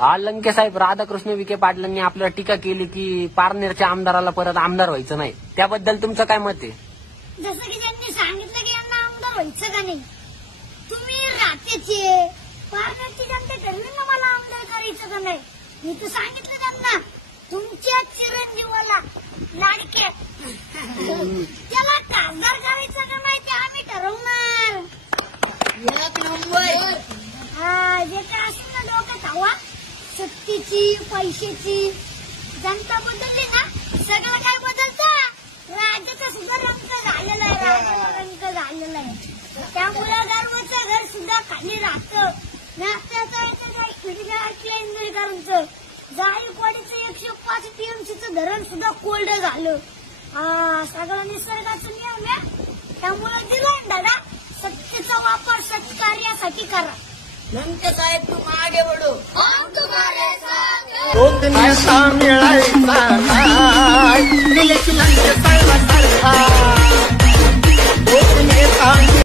लंके साहेब, राधाकृष्ण विखे पाटलांनी आपल्याला टीका केली की पारनेरच्या आमदाराला परत आमदार व्हायचं नाही, त्याबद्दल तुमचं काय मत आहे? जसं की त्यांनी सांगितलं की यांना आमदार व्हायचं का नाही, तुम्ही रात्याचे पारनेरची जनता ठरली ना मला आमदार करायचं का नाही. मी तर सांगितलं त्यांना तुमच्या चिरंजीवाला लाडके त्याला खासदार करायचं का नाही ते आम्ही ठरवणार. एक नंबर. हा, जे काय असेल ना डोक्यात हवा, सत्तेची पैशाची, जनता बदलली ना सगळं काय बदलतं. राज्याचा सुद्धा रंग झालेला आहे, राज्याचा रंग झालेला आहे. त्यामुळे गर्वाचं घर सुद्धा खाली राहतं. इंदोरीकरांचं जायकवाडीचं 105 टीएमसीचं धरण सुद्धा कोल्ड झालं. सगळं निसर्गाचा नियम आहे. त्यामुळे दिलाय दादा, सत्तेचा वापर सत्कार्यासाठी करा. लंके साहेब तू मागे वडो, हम तुम्हारे साथ. मिळायचा